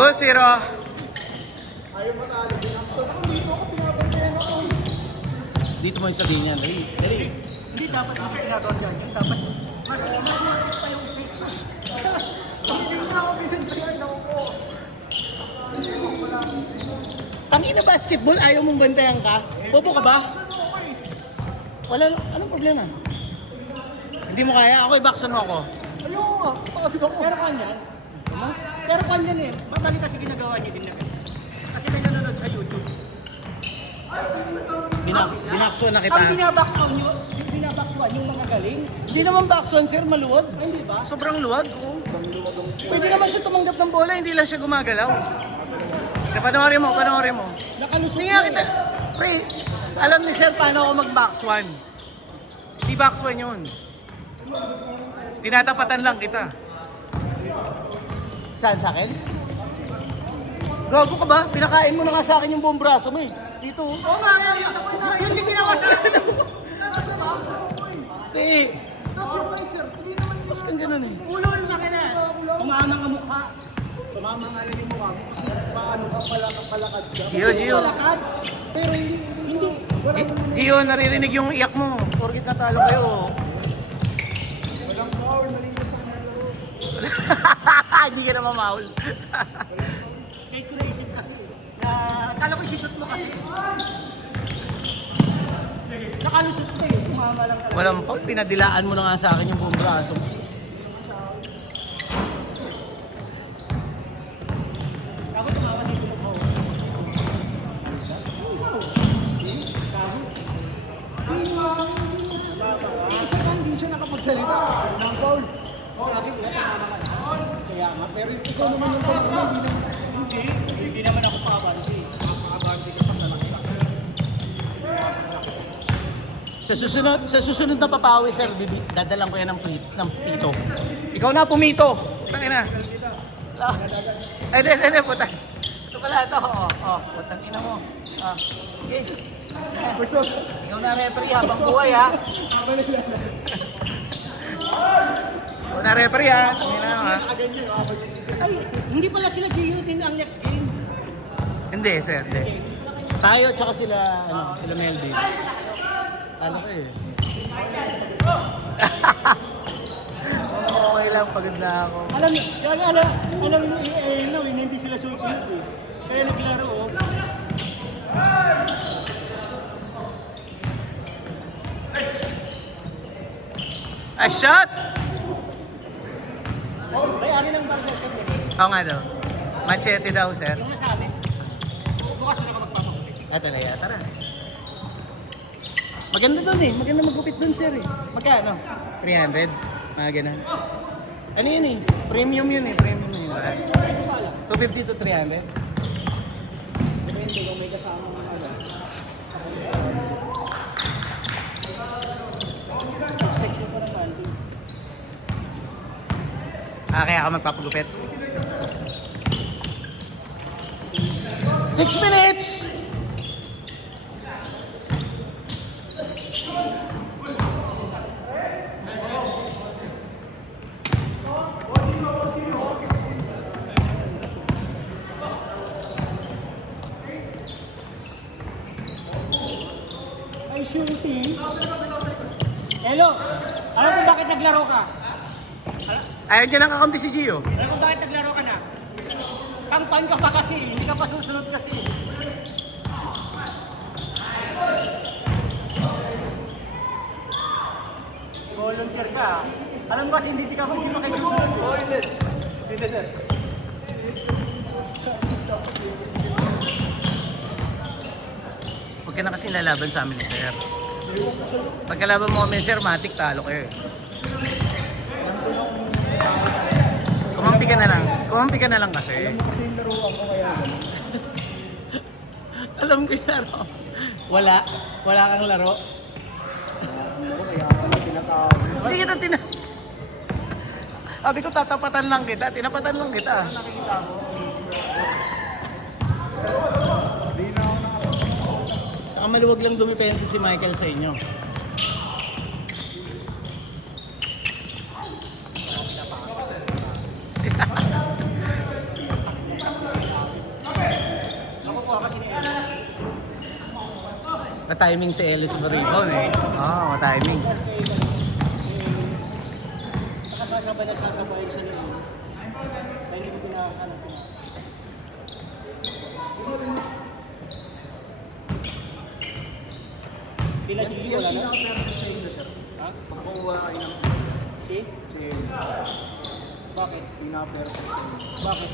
2-0. Ayaw matalo. Binakso ako dito ako, pinabantayan ako. Dito mo yung sabihin yan. Dali. Dali. Hindi dapat yung ginagawa ganyan. Dapat mas pa yung sexos. Hindi na ako binantayan ako. Tangina basketball, ayaw mong bantayan ka? Bobo ka ba? Wala, anong problema? Hindi mo kaya? Ako, ibaksan mo ako. Ayoko nga. Pagod ako. Pero kanyan. Pero kanyan eh. Madali kasi ginagawa niya din na ganyan. Kasi may nanonood sa YouTube. Binaksuan na kita. Ang binabaksuan yung mga galing. Hindi naman baksuan, sir. Maluwag. Ay, hindi ba? Sobrang luwag. Oo. Pwede naman siya tumanggap ng bola, hindi lang siya gumagalaw. Panoorin mo. Nakalusot Hindi nga kita. Pre, alam ni sir paano ako mag-box one. Hindi box one yun. Tinatapatan lang kita. Saan sa akin? Gago ka ba? Pinakain mo na nga sa akin yung buong braso mo eh. Dito. Oo nga, nakita ko yun. Yun din ginawa sa akin. Hindi. Sir, hindi naman Mas kang ganun eh. ulo yung laki na. Tumama nga mukha. Tumama nga lang yung mukha mo kasi paano ka palakad ka. Gio. Palakad. Pero hindi. Wala Gio, naririnig yung iyak mo. Porkit natalo kayo. walang power, malinis ang laro. Hindi ka na mamaul. Kahit ko naisip kasi, na akala ko isishoot mo kasi. Nakalusot ko eh, tumama lang talaga. Walang po, pinadilaan mo na nga sa akin yung buong braso. Ako tumama dito mo ko. Hindi siya nakapagsalita ng foul. Sabi ko, tumama ka na. Kaya nga, pero ikaw naman yung pamama, hindi naman ako pa-abanti. Pa-abanti ka pa sa nakita. Sa susunod na papawi, sir, dadalang ko yan ng pito. Ikaw na, pumito. Tangin na. Hindi, putang. Ito pala ito. Putang ina mo. Okay. Versus, Ikaw na referee habang buhay, ha. Ikaw na referee, ha. Tangin na, ha. ay, hindi pala sila Gio din ang next game. Hindi, sir. Hindi. Tayo, tsaka sila Melvin. Ano ko eh. Okay lang, pagod na ako. Alam mo, hindi sila susunod eh. Kaya naglaro oh. A shot! May-ari ng barber shop eh. Oo nga daw. Machete daw, sir. Yung nasabi, bukas na ka magpapakulit. Talaga, tara. Maganda doon eh. Maganda magupit doon, sir eh. Magkano? 300? Mga ganun. Ano yun eh? Premium yun eh. Premium yun. 250 to 300? Depende kung may kasama ng ano. Suspect pa naman. Kaya ako magpapagupit. 6 minutes! Ay, shooting. Hello, alam mo bakit naglaro ka? Ayaw niya nang kakampi si Gio. Alam mo bakit naglaro ka na? Kampan ka pa kasi, hindi ka pa susunod kasi. Volunteer ka. Alam mo kasi hindi ka kayo susunod. Huwag ka na kasi lalaban sa amin ni sir. Pagkalaban mo kami sir, matik talo kayo. Kumampi ka na lang kasi. Kasi yung laruan ko kaya gano'n. Alam ko yan. Wala kang laro. Kaya pala tinatawag. Hindi kita Sabi ko tatapatan lang kita, tinapatan lang kita. Nakikita mo, hindi na ako Saka maluwag lang dumipensa si Michael sa inyo. Ma-timing si Ellis Barribon eh. Oo, ma-timing. Nakasasabay na sasabay sa nila. Kaya hindi ko pinakakalap ko. Tila Gili, wala na? Ha? Makuha kayo ng Si? Bakit? pinapero. Bakit?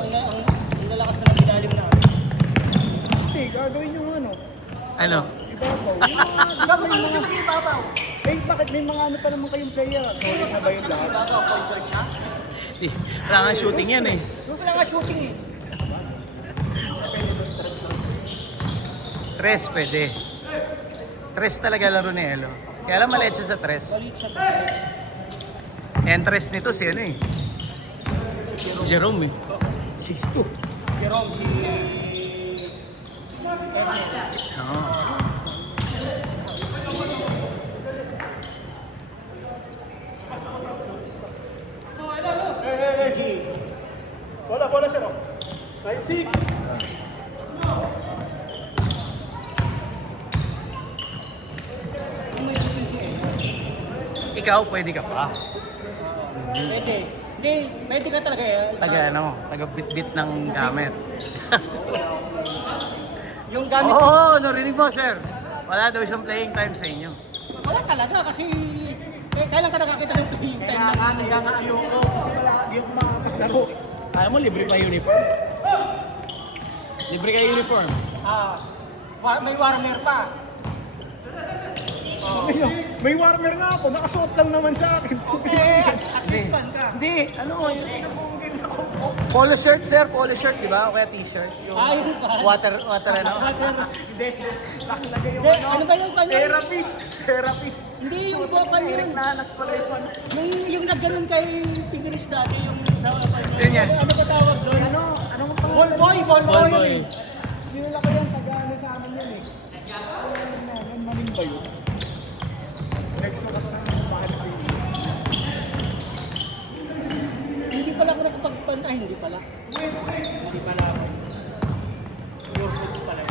Ang lalakas na ng ilalim na. Hindi, gagawin yung ano. Ano? Ibabaw. Bakit ano siya ibabaw? Eh, bakit may mga ano pa naman kayong player? Solid na ba yung lahat? Ibabaw, point guard siya? Wala nga shooting yan eh. Doon pala nga shooting eh. Tres pwede. Tres talaga laro ni Elo. Kaya lang maliit siya sa tres. Malit siya sa And tres nito si ano eh. Jerome eh. 6'2". Jerome, si... Oo. Bola sir. 9-6. Ikaw pwede ka pa. Pwede. Hindi, pwede ka talaga eh. Taga ano, taga bit-bit ng gamit. Yung gamit, Oo, narinig mo sir. Wala daw siyang playing time sa inyo. wala talaga kasi... kailan ka nakakita ng playing time na? Kaya nga ayoko kasi wala, di ako makakalaro. Kaya mo, libre pa uniform. Libre ka uniform. May warmer pa. May warmer nga ako, nakasuot lang naman sa akin. At least fan ka. Hindi, ano yun? Polo shirt sir, polo shirt, di ba? O kaya t-shirt. Yung Yung ka. water ano? Hindi, nakalagay yung Hindi, ano ba yung kanya? Therapist. Hindi, yung vocal Eric yun. Nanas pala yung ano. Yung nagganon kay Tigres dati, yung sa... Yun yan. Ano ba tawag doon? Ano mo pala? Ball boy. Ball boy. Yun eh. Dinala ko yan, taga-ano sa amin yan eh. Manin ba yun? Next na ka pa ng mahal ko yun. Hindi pala ako nakapagpan. Ay, hindi pala. Hindi pala ako. Your foods pala.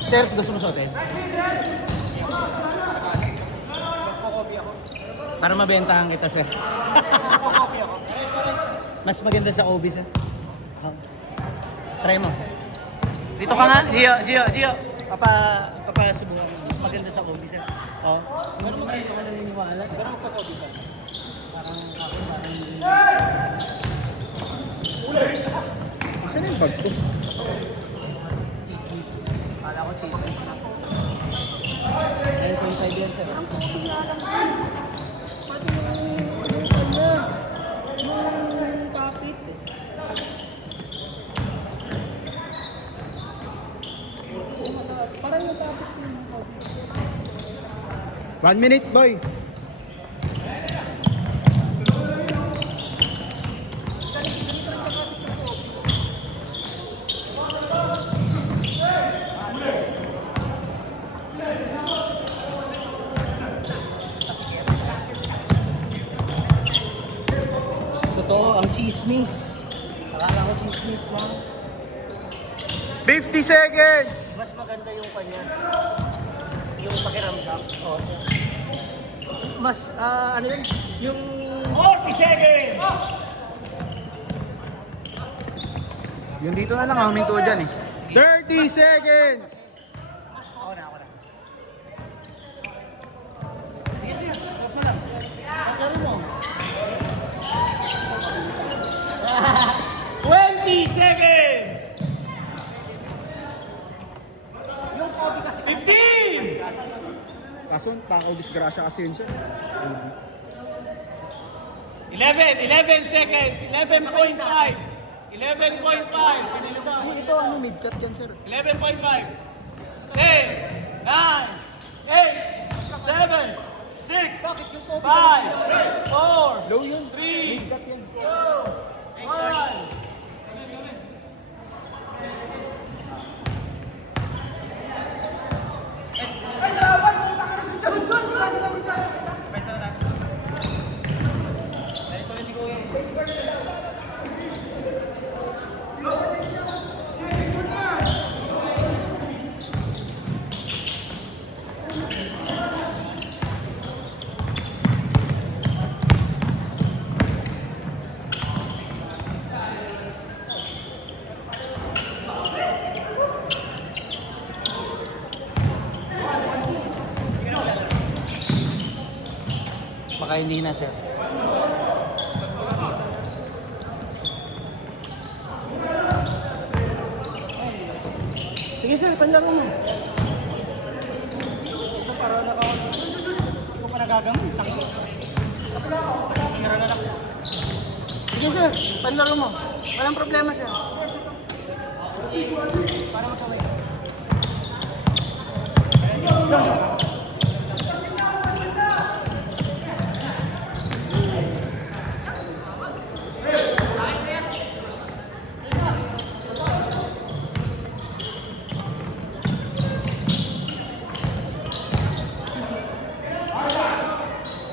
Sir, gusto mo suotin? Magpo-copy ako. Para mabentahan kita sir. Magpo-copy ako. Mas maganda sa OB sir. Try mo. Dito ka nga, Gio. Papasubukan mo. Mas maganda sa OB sir. Oh. Hindi ka naniniwala. Pero magpo-copy ka. Parang ako, parang... Saan yung bag ko? Kala ko chismis na. 9.5 yan sir. Yung topic. 1 minute, boy. Totoo, ang chismis. Akala ko chismis na. 50 seconds! Mas maganda yung kanya. Yung pakiramdam. Oo. Mas, ano yun? Yung... 40 seconds! Yung dito na lang, huminto dyan eh. 30 seconds! Ako na. Sige, stop mo lang. Pagkaroon mo. 20 seconds! Yung copy kasi... 15! Kaso, takaw disgrasya kasi yun, sir. 11 seconds! 11.5! 11.5! Ito, ano, mid-cut yan, sir. 11.5 10 9 8 7 6 5 4 Low yun. 3 Mid-cut yan. 2 1 Baka hindi na, sir. Sige, sir. Panlaro mo. Ito para hindi ko pa nagagamit. Sira na lang. Sige, sir. Panlaro mo. Walang problema, sir. Para magkaway.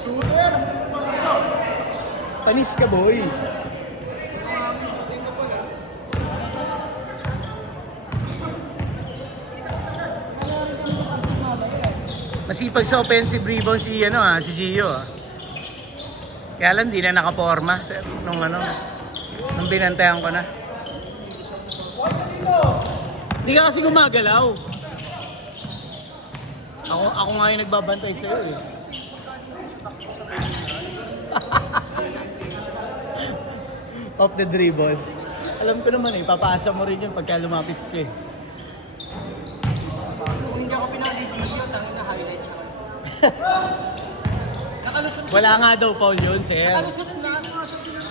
Shooter! Panis ka, boy. Masipag sa offensive rebound si si Gio Kaya lang di na nakaporma sir, nung binantayan ko na. Hindi ka kasi gumagalaw. Ako nga yung nagbabantay sa'yo eh. Off the dribble. Alam ko naman eh, papasa mo rin yun pagka lumapit ka eh. Kung hindi ako pinag-video, tangin na highlight siya. Nakalusot. Wala nga daw foul yun, sir. Nakalusot na.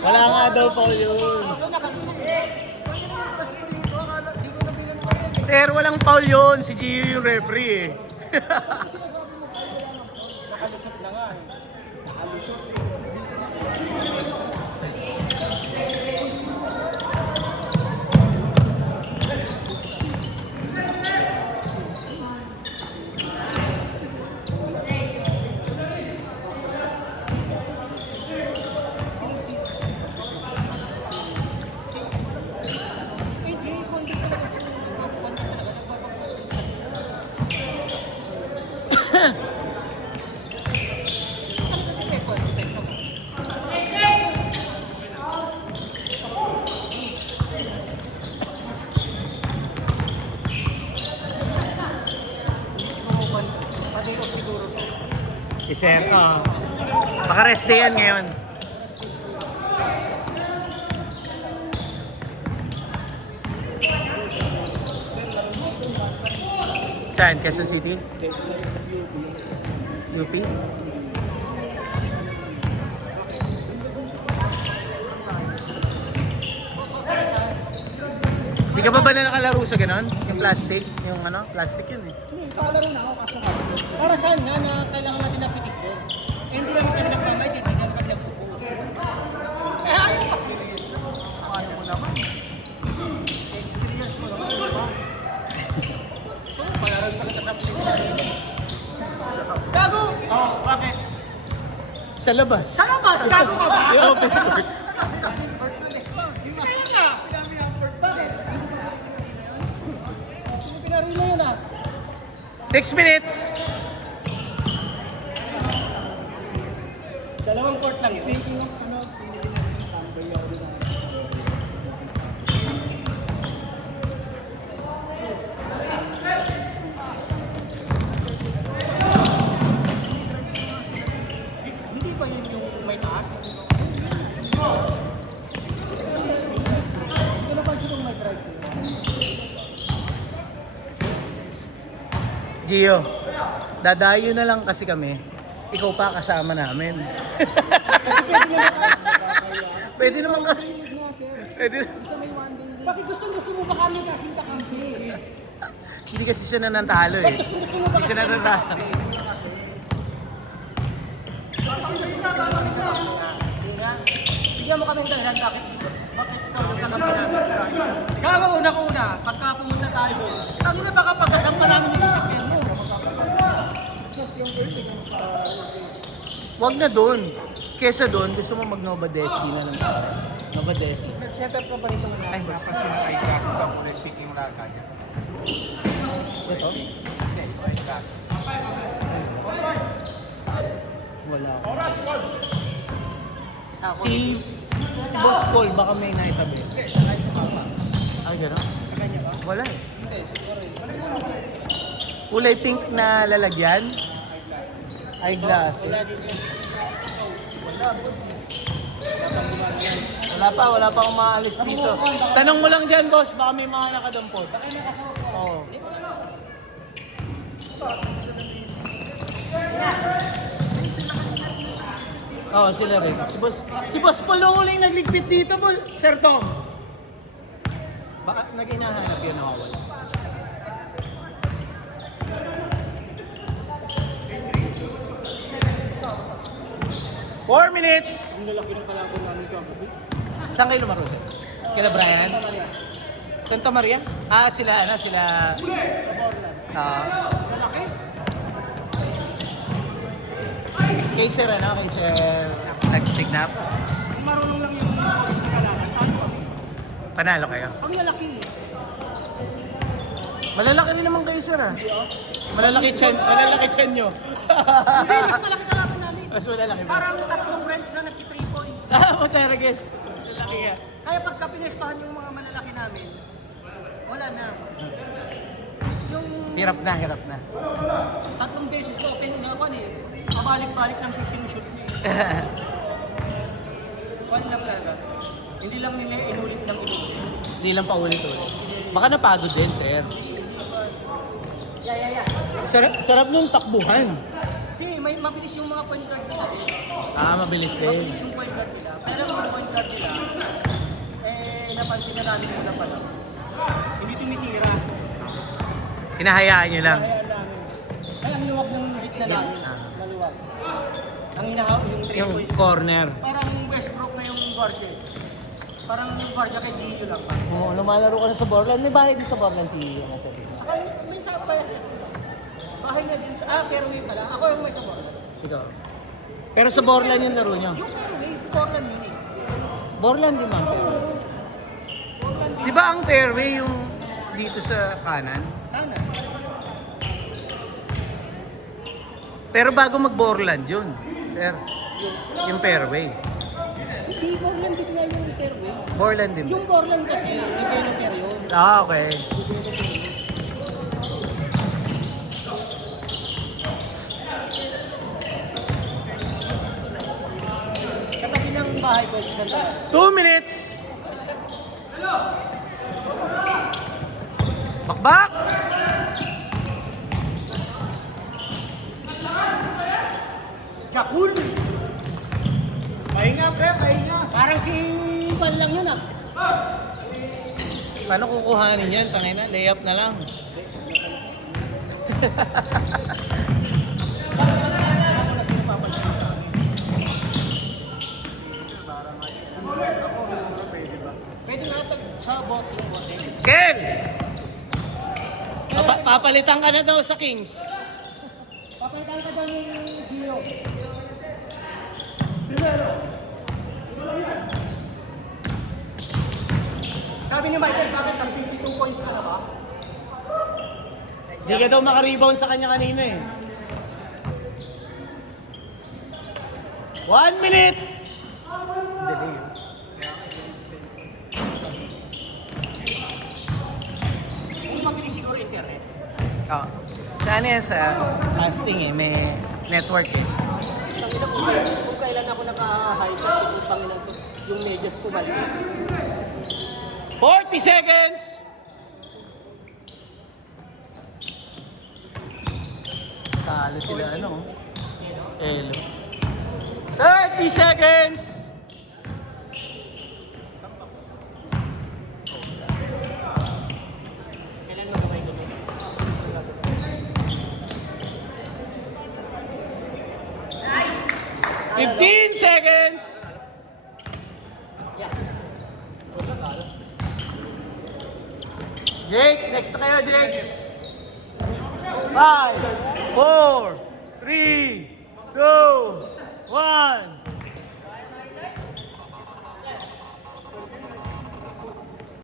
Wala nga daw foul yun. Ako nakalusot. Pwede naman kasi dito. Akala, di ko na pinag-video. Sir, walang foul yun. Si Gio yung referee eh. Nakalusot na nga eh. Nakalusot. Sir, baka reste yan ngayon. Saan? Quezon City? UP? Di ka pa ba na nakalaro sa ganon? Yung plastic? Yung plastic yun eh. Palaro na ako kaso nga. Para saan nga na kailangan natin ng pitikbol? Eh, hindi naman kami nagpamay, hindi naman kami nagpupuso. Eh, ayaw ka. Ayaw mo naman. Experience mo naman, di ba? So, palaran pa kita sa pitikbol. Gago! Oh, bakit? Sa labas. Sa labas, gago ka ba? Yung open court. Kaya nga! Bakit? Pinarila yun ah. 6 minutes! Dalawang court lang yun. Speaking of pinili natin yung tambay yun. Hindi ba yun yung may taas? Ito na pa yung may drive. Gio, dadayo na lang kasi kami. Ikaw pa kasama namin. Pwede naman kami. Rinig nga, sir. Pwede. Sa may wanding league. Bakit gusto mo ba kami kasing kakamsi? Hindi kasi siya nanatalo eh. Hindi siya nanatalo. Bigyan mo kami ng dahilan bakit ikaw yung kakampi namin. Ikaw una-una, pagka pumunta tayo doon, ano na baka pagkasampa namin yung sasakyan mo? Wag na doon. Kesa doon, gusto mo mag-Nova Deci na lang. Nova Deci. Nag-setup ka pa rito na. Ay, Dapat siya ay gas ito kung nag-pick yung raga niya. ito? Hindi, ay gas. Wala. Sa ako Si Boss Paul, baka may naitabi. Ay, gano'n? Wala eh. Kulay pink na lalagyan. Eyeglasses. Wala pa akong maalis dito. Tanong mo lang dyan, boss, baka may mga nakadampot. Oo. Oo, sila rin. Si boss Paul ang huling nagligpit dito, Sir Tom. Baka nag-inahanap yun, nakawala. 4 minutes! Ang lalaki ng kalaban namin kagabi. Saan kayo lumaro, sir? Kila Brian? Santa Maria? Ah, sila. Lalaki? Kay sir, Kay sir nag-signap. Kung marunong lang yung oras na kalaban, saan ko? Panalo kayo. Ang lalaki. Malalaki rin naman kayo, sir, Malalaki chan nyo. Hindi, mas malaki kalaban namin. Mas malalaki ba? Parang tatlong branch na nag-3 points. Matara, guys. Malalaki ka. Kaya pagka pinestahan yung mga malalaki namin, wala na. Yung Hirap na. tatlong beses ko open na ako pabalik-balik lang siya sinushoot niya. Wala na talaga. Hindi lang nila inulit ng inulit. Hindi lang paulit-ulit. Baka napagod din, sir. Yeah. Sarap nung takbuhan. Hindi, may mabilis yung mga point guard nila. Mabilis din. Mabilis yung point guard nila. Pero yung point guard nila, napansin na namin muna pa lang. Hindi tumitira. Hinahayaan nyo lang. Kaya namin. Kaya ang luwag ng hit na namin. Maluwag. Ang hinahawak yung 3 Yung points. corner. Parang Westbrook na yung guardia. Parang yung guardia kay Gio lang pa. Oo, lumalaro ka na sa Borland. May bahay din sa Borland si Sir. Saka may sabay siya. Bahay na din sa... pero may pala. Ako yung may sa Borland. Ikaw. Pero sa Borland yung laro nyo. Yung fairway, Portland yun eh. Borland di ba? Di ba ang fairway yung dito sa kanan? Sana. Pero bago mag-Borland yun. Sir, yung fairway. Hindi, Portland din nga yung fairway. Borland din ba? Yung Portland kasi, developer yun. Ah, okay. Sa tabi ng bahay ko, sa Santa. 2 minutes! Bakbak! Jakul! Pahinga, pre, pahinga. Parang si Bal lang yun ah. Paano kukuhanin yan? Tangina, layup na lang. Ako na sino papansin sa amin. Pwede nga sa bot yung bote. Ken! Papalitan ka na daw sa Kings. Papalitan ka ba ng Gio? Sabi ni Michael, bakit ang 52 points ka na ba? Hindi ka daw makarebound sa kanya kanina eh. 1 minute! Delay yun. Hindi mabilis siguro internet. Oh. Saan yan sa casting eh? May network eh. Tangina kung kailan ako naka-high chat, tangina ko yung medyas ko balik. 40 seconds! Talo sila ano? Elo. 30 seconds! Kailan mo gawin ko? 15 seconds! Jake, next na kayo, Jake. 5, 4, 3,